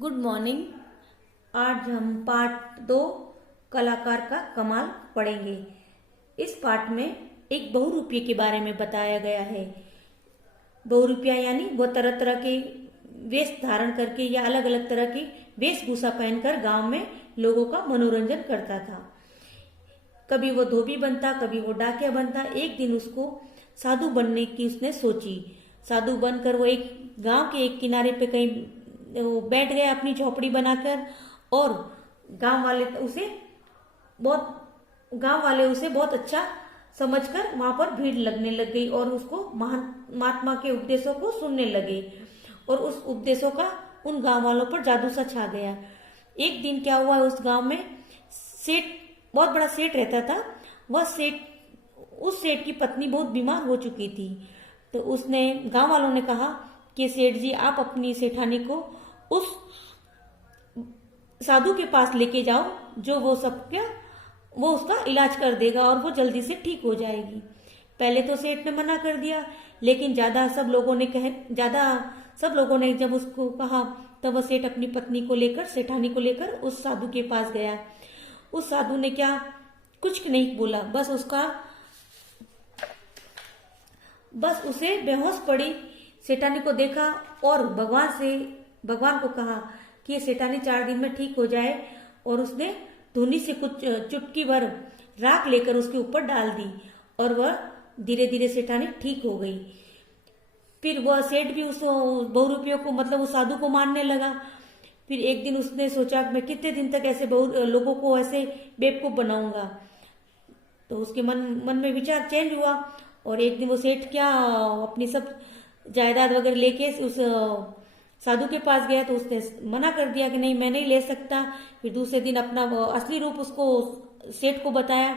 Good morning. आज हम part 2 कलाकार का कमाल पढ़ेंगे। इस पार्ट में एक बहुरूपिये के बारे में बताया गया है। बहुरूपिया यानी वो तरह तरह के वेश धारण करके या अलग अलग तरह की वेशभूषा पहनकर गांव में लोगों का मनोरंजन करता था। कभी वो धोबी बनता, कभी वो डाकिया बनता। एक दिन उसको साधु बनने की उसने सोची। साधु बनकर वो एक गांव के एक किनारे पे कहीं वो बैठ गया अपनी झोपड़ी बनाकर, और गांव वाले उसे बहुत अच्छा समझकर वहां पर भीड़ लगने लग गई और उसको महात्मा के उपदेशों को सुनने लगे। और उस उपदेशों का उन गांव वालों पर जादू सा छा गया। एक दिन क्या हुआ, उस गांव में सेठ, बहुत बड़ा सेठ रहता था। उस सेठ की पत्नी बहुत बीमार हो चुकी थी। तो उसने, गांव वालों ने कहा कि सेठ जी, आप अपनी सेठानी को उस साधु के पास लेके जाओ, जो वो उसका इलाज कर देगा और वो जल्दी से ठीक हो जाएगी। पहले तो सेठ ने मना कर दिया, लेकिन सब लोगों ने जब उसको कहा, तब वह सेठ अपनी सेठानी को लेकर उस साधु के पास गया। उस साधु ने कुछ नहीं बोला, बस उसे बेहोश पड़ी सेठानी को देखा और भगवान को कहा कि ये सेठानी 4 दिन में ठीक हो जाए। और उसने धुनी से कुछ चुटकी भर राख लेकर उसके ऊपर डाल दी और वह धीरे धीरे सेठानी ठीक हो गई। फिर वह सेठ भी उस बहुरूपियों को, मतलब उस साधु को मानने लगा। फिर एक दिन उसने सोचा, मैं कितने दिन तक ऐसे लोगों को ऐसे बेवकूफ बनाऊंगा। तो उसके मन में विचार चेंज हुआ और एक दिन वो सेठ अपनी सब जायदाद वगैरह लेके उस साधु के पास गया। तो उसने मना कर दिया कि नहीं, मैं नहीं ले सकता। फिर दूसरे दिन अपना असली रूप उसको सेठ को बताया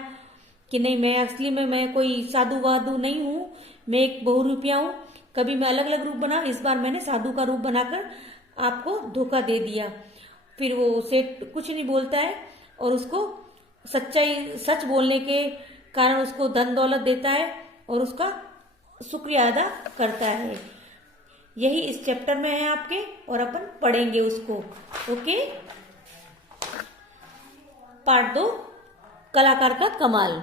कि नहीं, मैं असली में मैं कोई साधु वाधु नहीं हूँ, मैं एक बहुरूपिया हूँ। कभी मैं अलग अलग रूप बना, इस बार मैंने साधु का रूप बनाकर आपको धोखा दे दिया। फिर वो सेठ कुछ नहीं बोलता है और उसको सच बोलने के कारण उसको धन दौलत देता है और उसका शुक्रिया अदा करता है। यही इस चैप्टर में है आपके, और अपन पढ़ेंगे उसको। ओके, पार्ट 2 कलाकार का कमाल।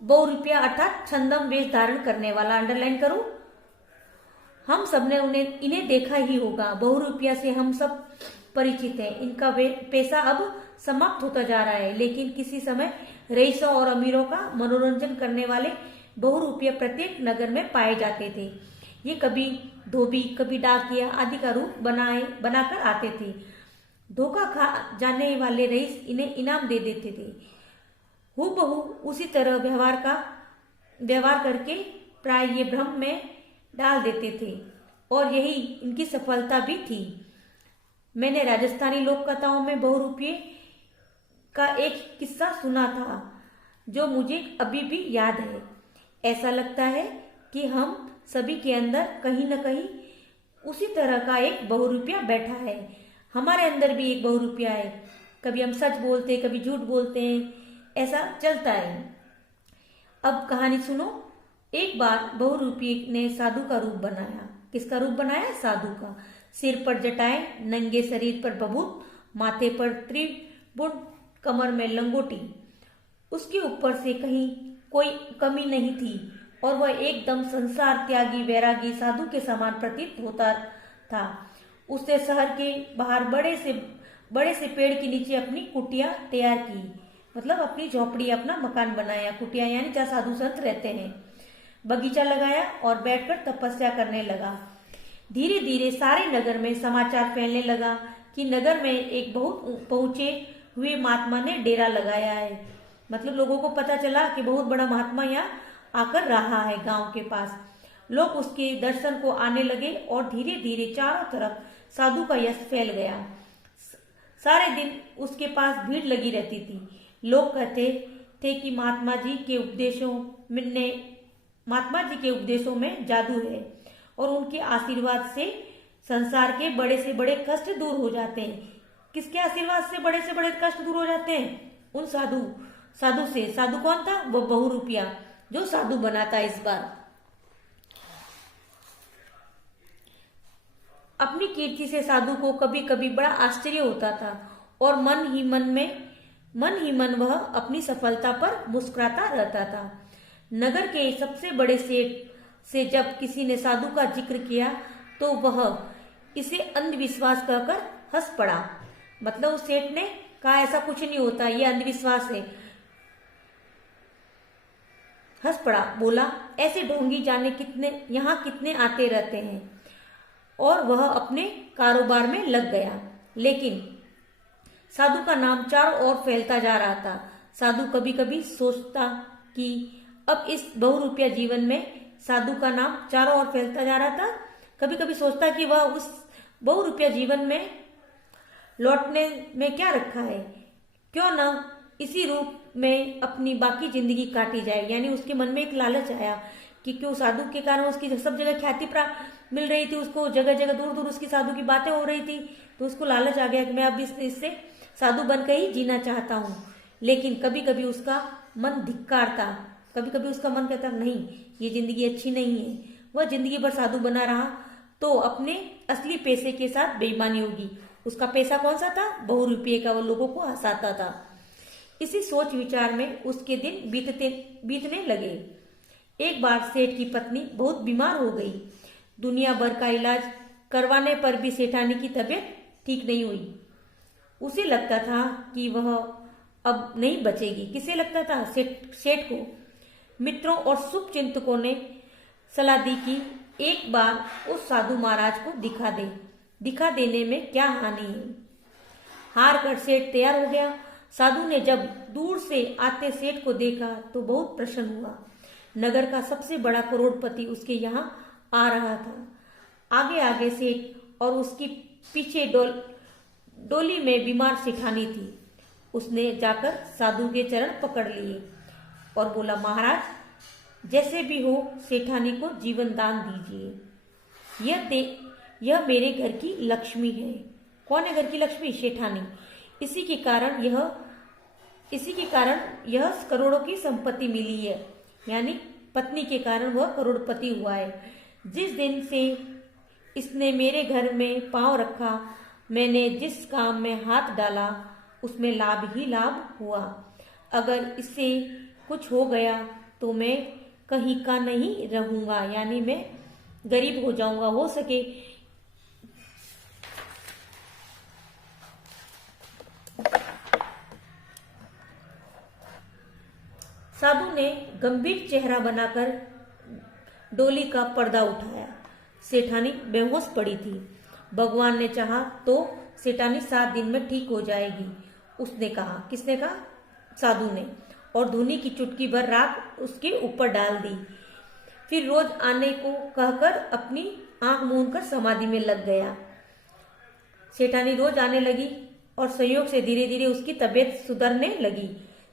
बहुरूपिया अर्थात छंदम वेश धारण करने वाला। अंडरलाइन करो। हम सब ने इन्हें देखा ही होगा। बहुरूपिया से हम सब परिचित हैं। इनका पेशा अब समाप्त होता जा रहा है, लेकिन किसी समय रईसों और अमीरों का मनोरंजन करने वाले बहुरूपिया प्रत्येक नगर में पाए जाते थे। ये कभी धोबी, कभी डाकिया आदि का रूप बनाकर आते थे। धोखा खा जाने वाले रईस इन्हें इनाम दे देते थे। हूबहू उसी तरह व्यवहार करके प्राय ये भ्रम में डाल देते थे, और यही इनकी सफलता भी थी। मैंने राजस्थानी लोक कथाओं में बहुरूपिये का एक किस्सा सुना था जो मुझे अभी भी याद है। ऐसा लगता है कि हम सभी के अंदर कहीं न कहीं उसी तरह का एक बहुरूपिया बैठा है। हमारे अंदर भी एक बहुरूपिया है। कभी हम सच बोलते, कभी झूठ बोलते हैं, ऐसा चलता है। अब कहानी सुनो। एक बार बहुरूपिये ने साधु का रूप बनाया। किसका रूप बनाया? साधु का। सिर पर जटाएं, नंगे शरीर पर बबूत, माथे पर त्रिपुट, कमर में लंगोटी। उसके ऊपर से कहीं कोई कमी नहीं थी और वह एकदम संसार त्यागी वैरागी साधु के समान प्रतीत होता था। उसने शहर के बाहर बड़े से पेड़ के नीचे अपनी कुटिया तैयार की, मतलब अपनी झोपड़ी, अपना मकान बनाया। कुटिया यानी जहाँ साधु संत रहते हैं। बगीचा लगाया और बैठकर तपस्या करने लगा। धीरे धीरे सारे नगर में समाचार फैलने लगा कि नगर में एक बहुत पहुंचे हुए महात्मा ने डेरा लगाया है। मतलब लोगों को पता चला कि बहुत बड़ा महात्मा यहाँ आकर रहा है गांव के पास। लोग उसके दर्शन को आने लगे और धीरे धीरे चारों तरफ साधु का यश फैल गया। सारे दिन उसके पास भीड़ लगी रहती थी। लोग कहते थे कि महात्मा जी के उपदेशों में जादू है और उनके आशीर्वाद से संसार के बड़े से बड़े कष्ट दूर हो जाते हैं। किसके आशीर्वाद से बड़े कष्ट दूर हो जाते हैं? उन साधु से। साधु कौन था? वो बहुरूपिया जो साधु बना था इस बार। अपनी कीर्ति से साधु को कभी कभी बड़ा आश्चर्य होता था और मन ही मन वह अपनी सफलता पर मुस्कुराता रहता था। नगर के सबसे बड़े सेठ से जब किसी ने साधु का जिक्र किया तो वह इसे अंधविश्वास कहकर हंस पड़ा। मतलब उस सेठ ने कहा ऐसा कुछ नहीं होता, ये अंधविश्वास है। हंस पड़ा, बोला ऐसे ढोंगी जाने यहाँ कितने आते रहते हैं। और वह अपने कारोबार में लग गया। लेकिन साधु का नाम चारों ओर फैलता जा रहा था। साधु कभी कभी सोचता कि अब इस बहुरूपिया जीवन में साधु का नाम चारों ओर फैलता जा रहा था। कभी कभी सोचता कि वह उस बहुरूपिया जीवन में लौटने में क्या रखा है, क्यों ना इसी रूप में अपनी बाकी जिंदगी काटी जाए। यानी उसके मन में एक लालच आया कि क्यों साधु के कारण उसकी सब जगह ख्याति प्राप्त मिल रही थी, उसको जगह जगह दूर दूर उसकी साधु की बातें हो रही थी, तो उसको लालच आ गया कि मैं अब इससे साधु बनकर ही जीना चाहता हूँ। लेकिन कभी कभी उसका मन धिक्कारता, कभी कभी उसका मन कहता नहीं ये जिंदगी अच्छी नहीं है। वह जिंदगी भर साधु बना रहा तो अपने असली पैसे के साथ बेईमानी होगी। उसका पैसा कौन सा था? बहुरूपये का। वो लोगों को हंसाता था। इसी सोच विचार में उसके दिन बीतने लगे। एक बार सेठ की पत्नी बहुत बीमार हो गई। दुनिया भर का इलाज करवाने पर भी सेठानी की तबीयत ठीक नहीं हुई। उसे लगता था कि वह अब नहीं बचेगी। किसे लगता था? सेठ को। मित्रों और शुभ चिंतकों ने सलाह दी कि एक बार उस साधु महाराज को दिखा देने में क्या हानि है। हार कर सेठ तैयार हो गया। साधु ने जब दूर से आते सेठ को देखा तो बहुत प्रसन्न हुआ। नगर का सबसे बड़ा करोड़पति उसके यहाँ आ रहा था। आगे आगे सेठ और उसकी पीछे डोली में बीमार सेठानी थी। उसने जाकर साधु के चरण पकड़ लिए और बोला, महाराज जैसे भी हो सेठानी को जीवन दान दीजिए। यह मेरे घर की लक्ष्मी है। कौन है घर की लक्ष्मी? सेठानी। इसी के कारण यह करोड़ों की संपत्ति मिली है। यानी पत्नी के कारण वह करोड़पति हुआ है। जिस दिन से इसने मेरे घर में पांव रखा, मैंने जिस काम में हाथ डाला उसमें लाभ ही लाभ हुआ। अगर इससे कुछ हो गया तो मैं कहीं का नहीं रहूंगा, यानी मैं गरीब हो जाऊंगा। हो सके साधु ने गंभीर चेहरा बनाकर डोली का पर्दा उठाया। सेठानी बेहोश पड़ी थी। भगवान ने चाहा तो सेठानी 7 दिन में ठीक हो जाएगी, उसने कहा। किसने कहा? साधु ने। और धूनी की चुटकी भर राख उसके ऊपर डाल दी। फिर रोज आने को कहकर अपनी आंख मूंद कर समाधि में लग गया। सेठानी रोज आने लगी और संयोग से धीरे धीरे उसकी तबीयत सुधरने लगी।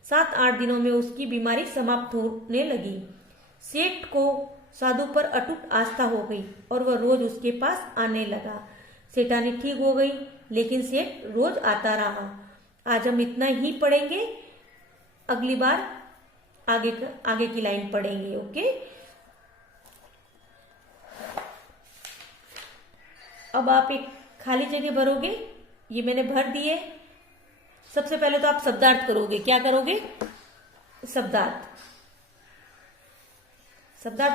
7-8 दिनों में उसकी बीमारी समाप्त होने लगी। सेठ को साधु पर अटूट आस्था हो गई और वह रोज उसके पास आने लगा। सेठानी ठीक हो गई, लेकिन सेठ रोज आता रहा। आज हम इतना ही पढ़ेंगे, अगली बार आगे की लाइन पढ़ेंगे। ओके, अब आप एक खाली जगह भरोगे। ये मैंने भर दिए। सबसे पहले तो आप शब्दार्थ करोगे। क्या करोगे? शब्दार्थ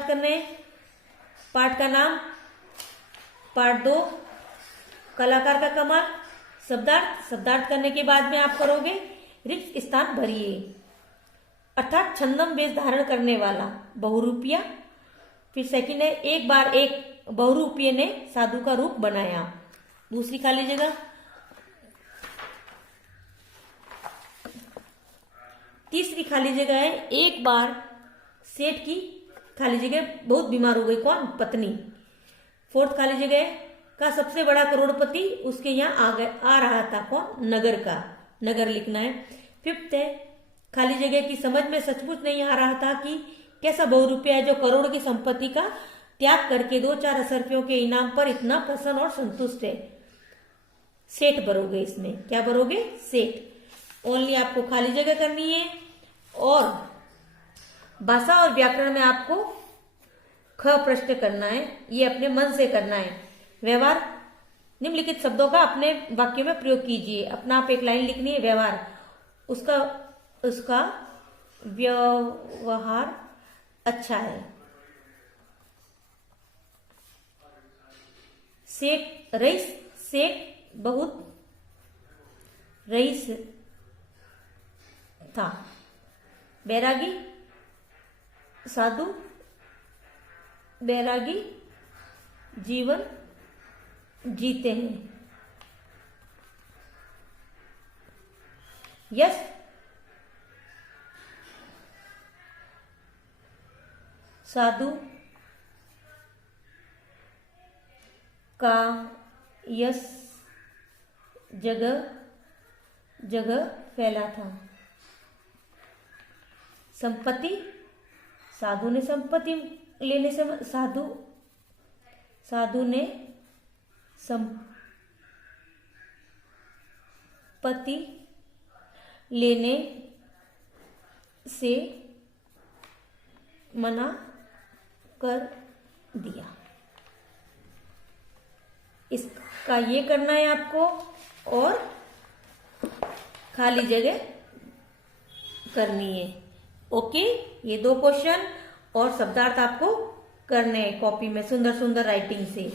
करने। पाठ का नाम, पाठ 2 कलाकार का कमाल। शब्दार्थ करने के बाद में आप करोगे रिक्त स्थान भरिए, अर्थात छंदम वेश धारण करने वाला बहुरूपिया। फिर सेकंड है, एक बार एक बहुरूपिये ने साधु का रूप बनाया। दूसरी खाली जगह। तीसरी खाली जगह है, एक बार सेठ की खाली जगह बहुत बीमार हो गई। कौन? पत्नी। फोर्थ खाली जगह का सबसे बड़ा करोड़पति उसके यहाँ आ रहा था। कौन? नगर का। नगर लिखना है। फिफ्थ है, खाली जगह की समझ में सचमुच नहीं आ रहा था कि कैसा बहुरूपिया है जो करोड़ की संपत्ति का त्याग करके 2-4 असरफियों के इनाम पर इतना प्रसन्न और संतुष्ट है। सेठ भरोगे इसमें। क्या भरोगे? सेठ। ओनली आपको खाली जगह करनी है और भाषा और व्याकरण में आपको ख प्रश्न करना है। ये अपने मन से करना है। व्यवहार निम्नलिखित शब्दों का अपने वाक्य में प्रयोग कीजिए। अपना आप एक लाइन लिखनी है, व्यवहार, उसका उसका व्यवहार अच्छा है। सेठ रईस, सेठ बहुत रईस था। बैरागी साधु, बैरागी जीवन जीते हैं। यश साधु का यश जगह जगह फैला था। संपत्ति, साधु ने संपत्ति लेने से साधु ने संपत्ति लेने से मना कर दिया। इसका ये करना है आपको, और खाली जगह करनी है। ओके, ये 2 क्वेश्चन और शब्दार्थ आपको करने हैं कॉपी में सुंदर सुंदर राइटिंग से।